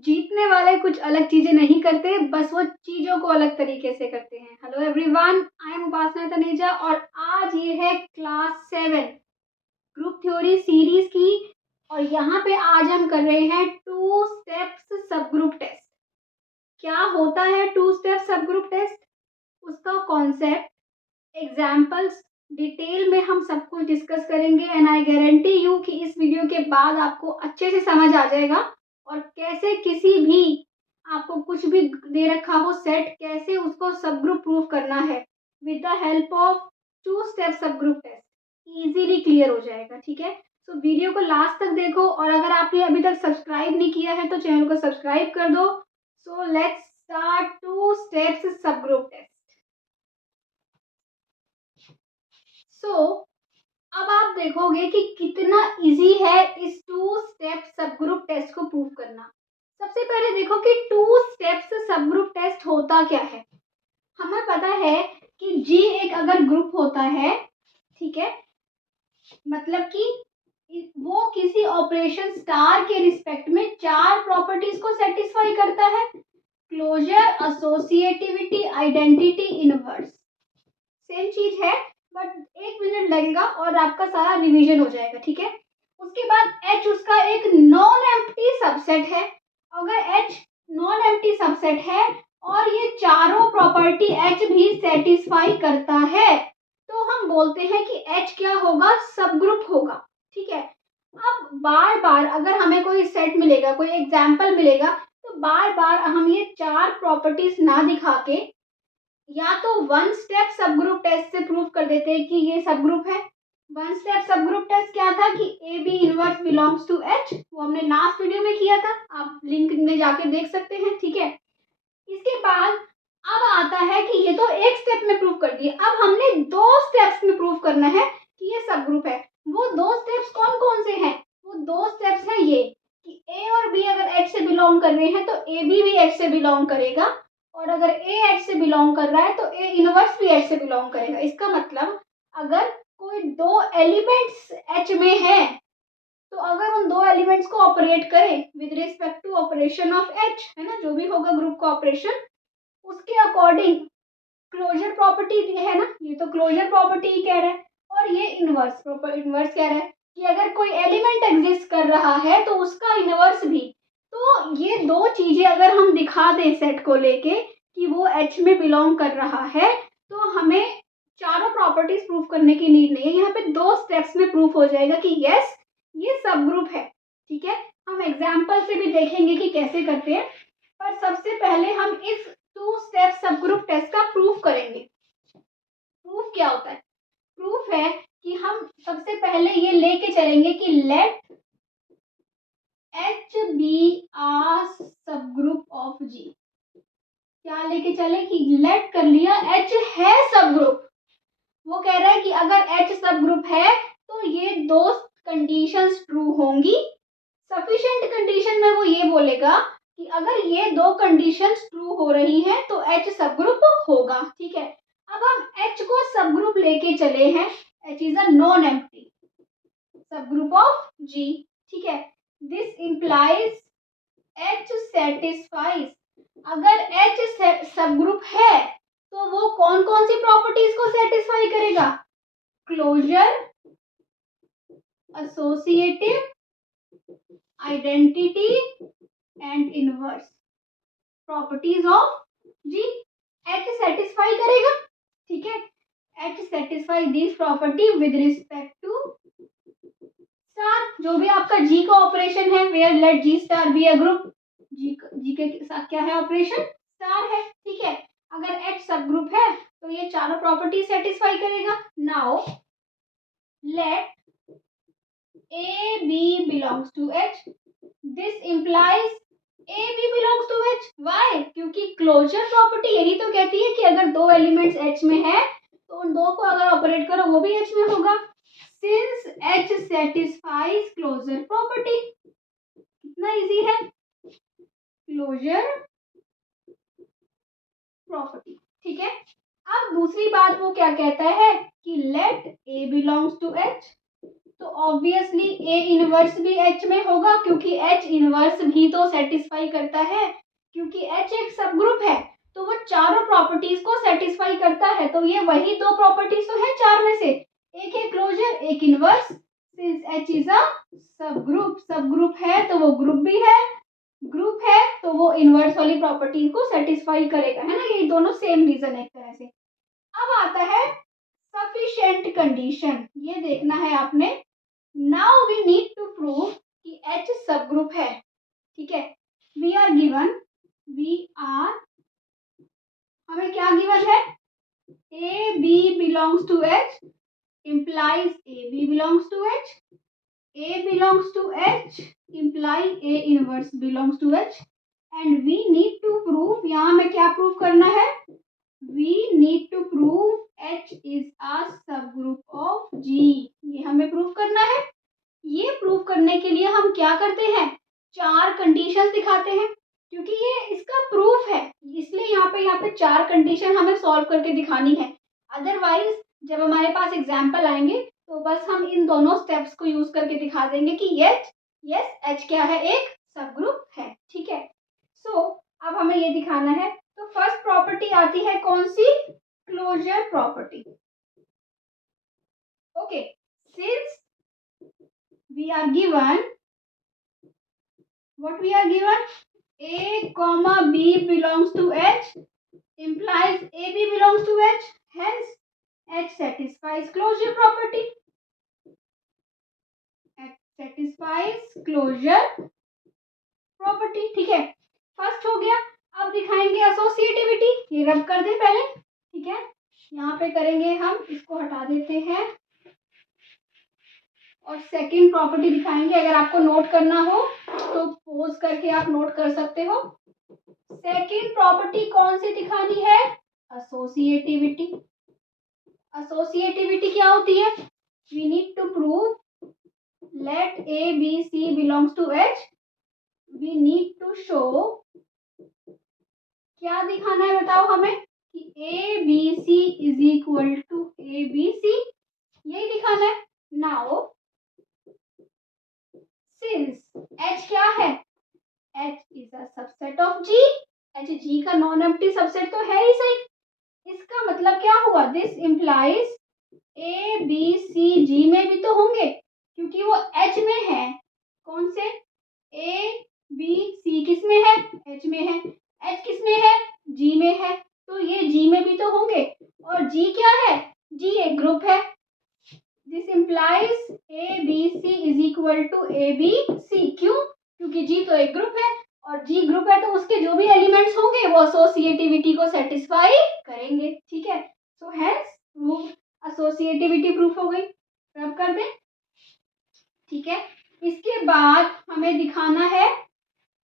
जीतने वाले कुछ अलग चीजें नहीं करते, बस वो चीजों को अलग तरीके से करते हैं। हेलो एवरीवन, आई एम उपासना तनेजा और आज ये है क्लास 7 ग्रुप थ्योरी सीरीज की। और यहाँ पे आज हम कर रहे हैं 2 स्टेप्स सब ग्रुप टेस्ट। क्या होता है 2 स्टेप सब ग्रुप टेस्ट, उसका कॉन्सेप्ट, एग्जाम्पल्स, डिटेल में हम सब कुछ डिस्कस करेंगे। एंड आई गारंटी यू कि इस वीडियो के बाद आपको अच्छे से समझ आ जाएगा और कैसे किसी भी आपको कुछ भी दे रखा हो सेट, कैसे उसको सब ग्रुप प्रूफ करना है with the help of 2 step subgroup test easily clear हो जाएगा। ठीक है, तो वीडियो को लास्ट तक देखो और अगर आपने अभी तक सब्सक्राइब नहीं किया है तो चैनल को सब्सक्राइब कर दो। सो लेट्स स्टार्ट 2 स्टेप्स सब ग्रुप टेस्ट। अब आप देखोगे कि कितना इजी है इस 2 स्टेप सब ग्रुप टेस्ट को प्रूव करना। सबसे पहले देखो कि 2 स्टेप्स सब ग्रुप टेस्ट होता क्या है। हमें पता है कि जी एक अगर ग्रुप होता है, ठीक है, मतलब कि वो किसी ऑपरेशन स्टार के रिस्पेक्ट में 4 प्रॉपर्टीज को सेटिस्फाई करता है: closure, associativity, identity, inverse. Same चीज है बट 1 मिनट लगेगा और आपका सारा रिवीजन हो जाएगा। ठीक है, उसके बाद H उसका एक नॉन एम्प्टी सबसेट है। अगर H नॉन एम्प्टी सबसेट है और ये चारों प्रॉपर्टी H भी सेटिस्फाई करता है तो हम बोलते हैं कि H क्या होगा, सब ग्रुप होगा। ठीक है, अब बार बार अगर हमें कोई सेट मिलेगा, कोई एग्जाम्पल मिलेगा, तो बार बार हम ये 4 प्रॉपर्टीज ना दिखा के या तो 1 स्टेप सब ग्रुप टेस्ट से प्रूव कर देते हैं कि ये सब ग्रुप है। 1 स्टेप सब ग्रुप टेस्ट क्या था कि A B inverse belongs to H, वो हमने लास्ट वीडियो में किया था, आप लिंक में जाके देख सकते हैं। ठीक है, इसके बाद अब आता है कि ये तो एक स्टेप में प्रूव कर दिए, अब हमने 2 स्टेप्स में प्रूव करना है कि ये सब ग्रुप है। वो 2 स्टेप्स कौन कौन से हैं? वो 2 स्टेप्स हैं ये कि ए और बी अगर एच से बिलोंग कर रहे हैं तो ए बी भी एच से बिलोंग करेगा, और अगर ए एच से बिलोंग कर रहा है तो ए इनवर्स भी एच से बिलोंग करेगा। इसका मतलब अगर कोई 2 एलिमेंट्स एच में है तो अगर उन 2 एलिमेंट्स को ऑपरेट करें with respect to operation of H, है ना, जो भी होगा ग्रुप का ऑपरेशन, उसके अकॉर्डिंग क्लोजर प्रॉपर्टी है ना, ये तो क्लोजर प्रॉपर्टी कह रहा है, और ये इनवर्स इनवर्स कह रहा है कि अगर कोई एलिमेंट एग्जिस्ट कर रहा है तो उसका इनवर्स भी। तो ये 2 चीजें अगर हम दिखा दें सेट को लेके कि वो एच में बिलोंग कर रहा है तो हमें चारों प्रॉपर्टीज प्रूफ करने की नीड नहीं है। यहाँ पे 2 स्टेप्स में प्रूफ हो जाएगा कि यस ये सब ग्रुप है। ठीक है, हम एग्जाम्पल से भी देखेंगे कि कैसे करते हैं, पर सबसे पहले हम इस 2 स्टेप सब ग्रुप टेस्ट का प्रूफ करेंगे। प्रूफ क्या होता है? प्रूफ है कि हम सबसे पहले ये लेके चलेंगे कि लेट एच बी आ सब ग्रुप ऑफ जी। क्या लेके चले कि लेट कर लिया एच है सब ग्रुप। वो कह रहा है कि अगर एच सब ग्रुप है तो ये 2 कंडीशंस ट्रू होंगी। सफिशिएंट कंडीशन में वो ये बोलेगा कि अगर ये 2 कंडीशंस ट्रू हो रही हैं तो H सब ग्रुप होगा। ठीक है, अब हम H को सब ग्रुप लेके चले हैं। H is a non empty subgroup of G। ठीक है, दिस इंप्लाइज H सेटिस्फाइज, अगर H सब ग्रुप है तो वो कौन कौन सी प्रॉपर्टीज को सेटिस्फाई करेगा? Closure, associative, identity and inverse properties of G. H satisfy करेगा। ठीक है, H satisfy this property with respect to star, जो भी आपका G का ऑपरेशन है, where let G star be a group. G के साथ क्या है ऑपरेशन? स्टार है। ठीक है, अगर H सब ग्रुप है तो ये चारों प्रॉपर्टी सेटिस्फाई करेगा। Now let A B belongs to H, this implies A B belongs to H। Why? क्योंकि क्लोजर प्रॉपर्टी यही तो कहती है कि अगर 2 एलिमेंट्स H में है तो उन 2 को अगर ऑपरेट करो वो भी H में होगा। Since H satisfies closure property, कितना इजी है, क्लोजर प्रॉपर्टी। ठीक है, अब दूसरी बात वो क्या कहता है कि let A belongs to H, तो ऑब्वियसली ए इनवर्स भी एच में होगा, क्योंकि एच इनवर्स भी तो सेटिस्फाई करता है, क्योंकि एच एक सब ग्रुप है तो वो चारों प्रॉपर्टीज को सेटिस्फाई करता है। तो ये वही दो प्रॉपर्टीज तो है चार में से, एक है क्लोजर, एक inverse. Since H is a सब ग्रुप है तो वो ग्रुप भी है, ग्रुप है तो वो इनवर्स वाली प्रॉपर्टी को सेटिस्फाई करेगा, है ना। ये दोनों सेम रीजन है एक तरह से। अब आता है सफिशिएंट कंडीशन, ये देखना है आपने। Now we need to prove कि एच सब ग्रुप है, ठीक है। वी आर हमें क्या गिवन है, A B belongs to H implies AB belongs to H, A belongs to H imply A inverse belongs to H, and we need to prove, यहाँ हमें क्या prove करना है, we need to prove H is a subgroup of G, ये हमें prove करना है। ये प्रूव करने के लिए हम क्या करते हैं, चार कंडीशंस दिखाते हैं, क्योंकि ये इसका प्रूफ है इसलिए यहाँ पे चार कंडीशन हमें सॉल्व करके दिखानी है। अदरवाइज जब हमारे पास एग्जाम्पल आएंगे तो बस हम इन दोनों स्टेप्स को यूज करके दिखा देंगे कि यस एच क्या है, एक सब ग्रुप है, ठीक है। सो अब हमें ये दिखाना है। तो फर्स्ट प्रॉपर्टी आती है कौन सी, closure property. Okay, since we are given A comma B belongs to H implies AB belongs to H, hence H satisfies closure property. H satisfies closure property, ठीक है। फर्स्ट हो गया। अब दिखाएंगे एसोसिएटिविटी, ये रब कर दे पहले, ठीक है। यहाँ पे करेंगे हम, इसको हटा देते हैं और सेकंड प्रॉपर्टी दिखाएंगे। अगर आपको नोट करना हो तो पॉज करके आप नोट कर सकते हो। सेकंड प्रॉपर्टी कौन सी दिखानी है, एसोसिएटिविटी। एसोसिएटिविटी क्या होती है, we need to prove let A B C belongs to H, we need to show, क्या दिखाना है बताओ हमें, कि A B C is equal to A B C, यही दिखाना है। नाउ सिंस H क्या है, H is a subset of G, H G का नॉन एम्प्टी सबसेट तो है ही सही। इसका मतलब क्या हुआ, this implies A B C G में भी तो होंगे, क्योंकि वो H में है। कौन से, ए बी सी किस में है, H में है, H किस में है, G में है, तो ये G में भी तो होंगे। और G क्या है, G एक ग्रुप है। This implies A B C is equal to A B C, क्यों, क्योंकि G तो एक ग्रुप है और G ग्रुप है तो उसके जो भी एलिमेंट्स होंगे वो एसोसिएटिविटी को सेटिस्फाई करेंगे, ठीक है। So hence prove, associativity proof हो गई। रब कर दे, ठीक है। इसके बाद हमें दिखाना है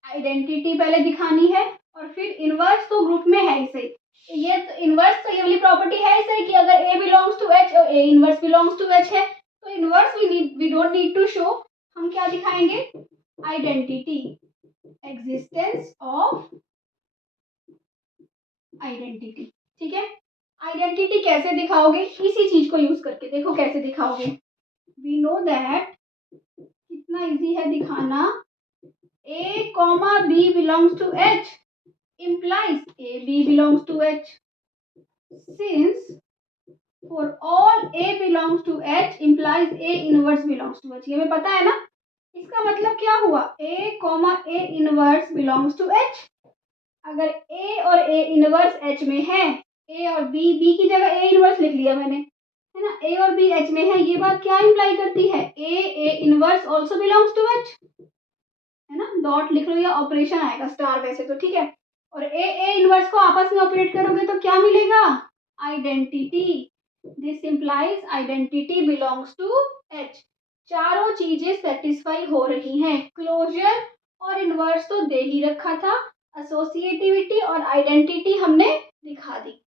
आइडेंटिटी, पहले दिखानी है और फिर इनवर्स तो ग्रुप में है ही सही। ये तो इनवर्स तो ये वाली प्रॉपर्टी है ही सही कि अगर A बिलोंग्स टू H और A inverse belongs to H है तो inverse we don't need to show. हम क्या दिखाएंगे, आइडेंटिटी, एग्जिस्टेंस ऑफ आइडेंटिटी, ठीक है। आइडेंटिटी कैसे दिखाओगे, इसी चीज को यूज करके देखो कैसे दिखाओगे। वी नो दैट, कितना इजी है दिखाना, A comma B belongs to H implies AB belongs to H. Since for all A belongs to H implies A inverse belongs to H. ये हमें पता है ना, इसका मतलब क्या हुआ, A comma A inverse belongs to H. अगर A और A inverse H में है, A और B की जगह A inverse लिख लिया मैंने, है ना, A और B H में है, ये बात क्या इम्प्लाई करती है, A inverse also belongs to H, है ना। डॉट लिख लो या ऑपरेशन आएगा स्टार वैसे तो, ठीक है। और ए इनवर्स को आपस में ऑपरेट करोगे तो क्या मिलेगा, identity. This implies identity belongs to H. चारों चीजें सेटिस्फाई हो रही हैं, क्लोजर और इनवर्स तो दे ही रखा था, एसोसिएटिविटी और आइडेंटिटी हमने दिखा दी।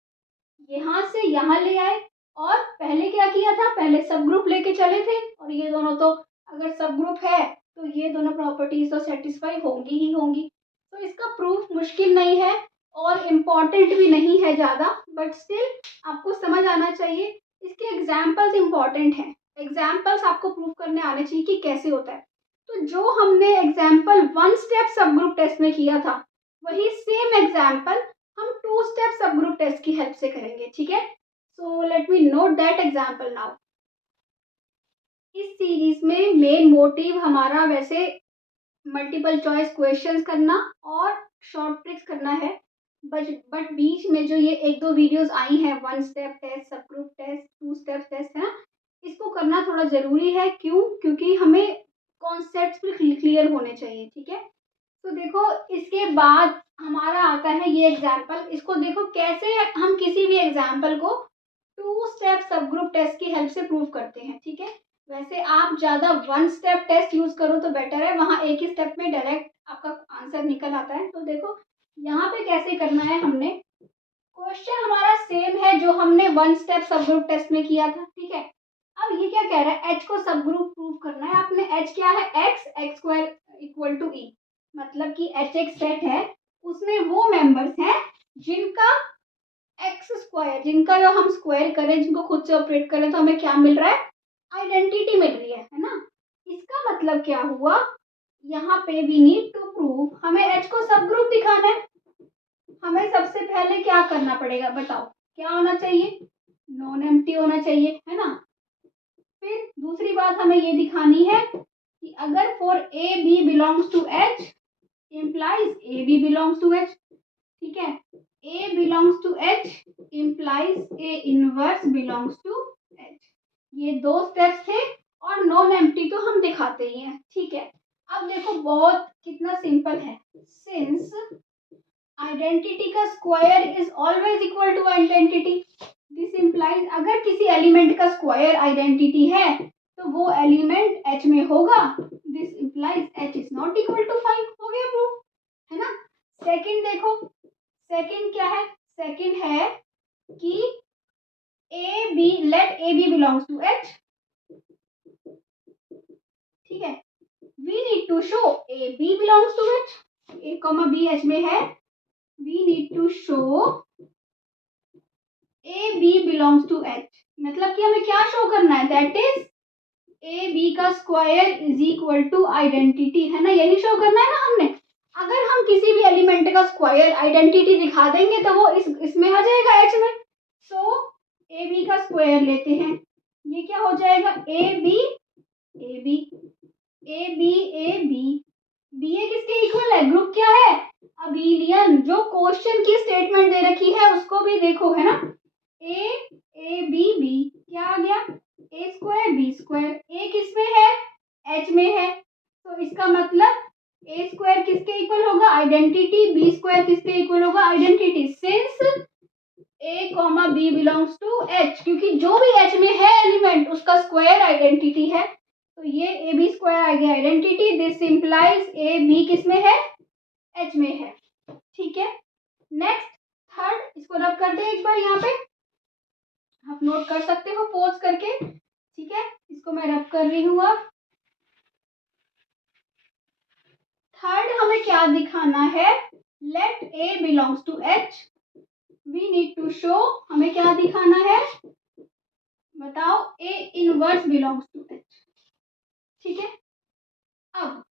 यहाँ से यहाँ ले आए और पहले क्या किया था, पहले सब ग्रुप लेके चले थे और ये दोनों तो अगर सब ग्रुप है तो ये दोनों प्रॉपर्टीज तो सेटिस्फाई होंगी ही होंगी। तो इसका प्रूफ मुश्किल नहीं है और इम्पॉर्टेंट भी नहीं है ज़्यादा, बट स्टिल आपको समझ आना चाहिए। इसके एग्जाम्पल्स इम्पॉर्टेंट हैं, एग्जाम्पल्स आपको प्रूव करने आने चाहिए कि कैसे होता है। तो जो हमने example 1 step subgroup test में किया था, वही सेम एग्जाम्पल हम 2 स्टेप सब ग्रुप टेस्ट की हेल्प से करेंगे, ठीक है। So let me note that example now. इस सीरीज में मेन मोटिव हमारा वैसे मल्टीपल चॉइस क्वेश्चंस करना और शॉर्ट ट्रिक्स करना है, बट बीच में जो ये 1-2 वीडियोस आई हैं 1 स्टेप टेस्ट, सब ग्रुप टेस्ट, 2 स्टेप टेस्ट, है ना, इसको करना थोड़ा ज़रूरी है। क्यों? क्योंकि हमें कॉन्सेप्ट्स भी क्लियर होने चाहिए, ठीक है। तो देखो इसके बाद हमारा आता है ये एग्जाम्पल। इसको देखो कैसे हम किसी भी एग्जाम्पल को 2 स्टेप सब ग्रुप टेस्ट की हेल्प से प्रूव करते हैं, ठीक है। वैसे आप ज़्यादा 1 स्टेप टेस्ट यूज़ करो तो बेटर है, वहाँ एक ही स्टेप में डायरेक्ट आपका आंसर निकल आता है। तो देखो यहाँ पे कैसे करना है, हमने क्वेश्चन हमारा सेम है जो हमने 1 स्टेप सब ग्रुप टेस्ट में किया था, ठीक है। अब ये क्या कह रहा है, एच को सब ग्रुप प्रूव करना है आपने। एच क्या है, एक्स स्क्वायर इक्वल टू ई, मतलब कि एच एक सेट है, उसमें वो मेंबर्स हैं जिनका एक्स स्क्वायर, जिनका जो हम स्क्वायर करें, जिनको खुद से ऑपरेट करें, तो हमें क्या मिल रहा है, आइडेंटिटी मिल रही है ना। इसका मतलब क्या हुआ, यहाँ पे वी नीड टू प्रूव, हमें एच को सब ग्रुप दिखाना है। हमें सबसे पहले क्या करना पड़ेगा, बताओ क्या होना चाहिए, नॉन एम्प्टी होना चाहिए, है ना। फिर दूसरी बात हमें ये दिखानी है कि अगर for A B belongs to H implies A B belongs to H, ठीक है। A belongs to H implies A inverse belongs to H. ये 2 स्टेप्स थे और नॉन एम्प्टी तो हम दिखाते ही हैं, ठीक है। अब देखो बहुत कितना सिंपल है, सिंस आइडेंटिटी का square is always equal to identity, this implies अगर किसी एलिमेंट का स्क्वायर आइडेंटिटी है तो वो एलिमेंट एच में होगा, this implies H is not equal to 5। हो गया प्रूफ, है ना। सेकंड देखो, सेकंड क्या है, सेकंड है कि A B, let A B belongs to H, ठीक है। We need to show A B belongs to H, A comma B H में है, we need to show A B belongs to H, मतलब कि हमें क्या शो करना है, दैट इज ए बी का square is equal to identity, है ना, यही शो करना है ना हमने। अगर हम किसी भी एलिमेंट का स्क्वायर आइडेंटिटी दिखा देंगे तो वो इसमें आ जाएगा एच में। सो ए बी का स्क्वायर लेते हैं, ये क्या हो जाएगा, A B A B A B A B, B A किसके इक्वल है, ग्रुप क्या है, अबेलियन। जो क्वेश्चन की स्टेटमेंट दे रखी है उसको भी देखो, है ना, ए बी बी क्या आ गया, A square B square, A किस में है, एच में है, तो इसका मतलब ए स्क्वायर किसके इक्वल होगा, आइडेंटिटी, बी स्क्वायर किसके इक्वल होगा, identity. Since A comma B belongs to H, क्योंकि जो भी एच में है एलिमेंट उसका स्क्वायर आइडेंटिटी है, तो ये ए बी स्क्वायर आ गया identity, this implies A B किस में है, एच में है, ठीक है। नेक्स्ट थर्ड, इसको रब कर दे एक बार, यहाँ पे आप नोट कर सकते हो पॉज करके, ठीक है। इसको मैं रब कर रही हूँ। अब थर्ड हमें क्या दिखाना है, let A belongs to H, we need to show, हमें क्या दिखाना है, बताओ, A inverse belongs to H, ठीक है। अब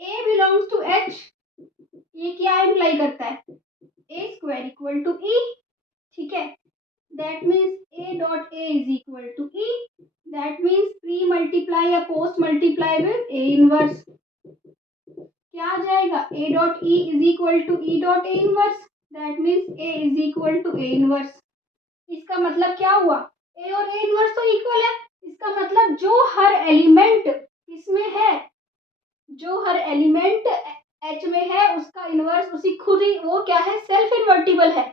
ए बिलोंग्स टू एच, ये क्या इम्प्लाई करता है, A square equal to E, ठीक है। That means A dot A is equal to E, that means pre multiply या post multiply with A inverse, क्या आ जाएगा, A dot E is equal to E dot A inverse, that means A is equal to A inverse. इसका मतलब क्या हुआ, ए और A inverse तो इक्वल है, इसका मतलब जो हर एलिमेंट इसमें है, जो हर एलिमेंट एच में है उसका इनवर्स उसी खुद ही वो क्या है, सेल्फ इन्वर्टिबल है,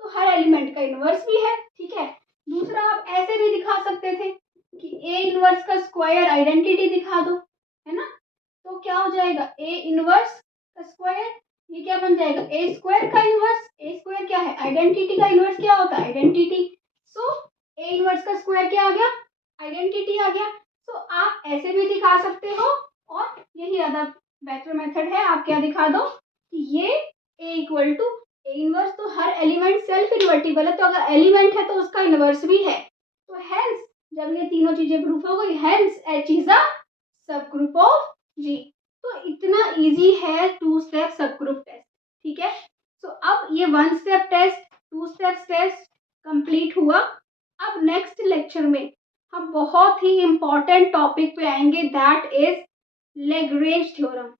तो हर एलिमेंट का इनवर्स भी है, ठीक है। दूसरा आप ऐसे भी दिखा सकते थे कि ए इनवर्स का स्क्वायर आइडेंटिटी दिखा दो, है ना, तो क्या हो जाएगा, ए इनवर्स का स्क्वायर, ये क्या बन जाएगा, ए स्क्वायर का इनवर्स, ए स्क्वायर क्या है, आइडेंटिटी का इनवर्स क्या होता है, आइडेंटिटी। सो ए इनवर्स का स्क्वायर क्या आ गया, आइडेंटिटी आ गया। सो आप ऐसे भी दिखा सकते हो, और यही ज्यादा बेटर मेथड है, आप क्या दिखा दो कि ये ए इक्वल टू ए इनवर्स, तो हर एलिमेंट सेल्फ इन्वर्टिबल है, तो अगर एलिमेंट है तो उसका इनवर्स भी है, तो हेंस जब ये तीनों चीजें प्रूफ हो गई, हेंस H इज अ सब ग्रुप ऑफ G। तो इतना इजी है two step subgroup test, ठीक है। सो अब ये one step test, two step test complete हुआ। अब नेक्स्ट लेक्चर में हम बहुत ही इंपॉर्टेंट टॉपिक पे आएंगे, दैट इज लैग्रेंज थ्योरम।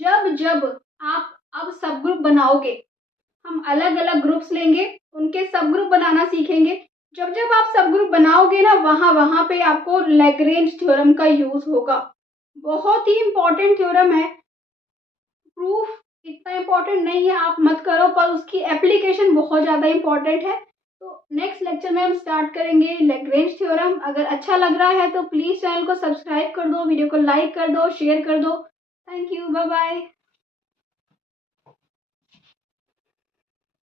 जब जब आप अब सब ग्रुप बनाओगे, हम अलग अलग ग्रुप्स लेंगे, उनके सब ग्रुप बनाना सीखेंगे। जब जब आप सब ग्रुप बनाओगे ना, वहाँ वहाँ पे आपको लैग्रेंज थ्योरम का यूज होगा। बहुत ही इंपॉर्टेंट थ्योरम है। प्रूफ इतना इम्पोर्टेंट नहीं है, आप मत करो, पर उसकी एप्लीकेशन बहुत ज़्यादा इम्पोर्टेंट है। तो नेक्स्ट लेक्चर में हम स्टार्ट करेंगे लैग्रेंज थ्योरम। अगर अच्छा लग रहा है तो प्लीज़ चैनल को सब्सक्राइब कर दो, वीडियो को लाइक कर दो, शेयर कर दो। Thank you, bye bye.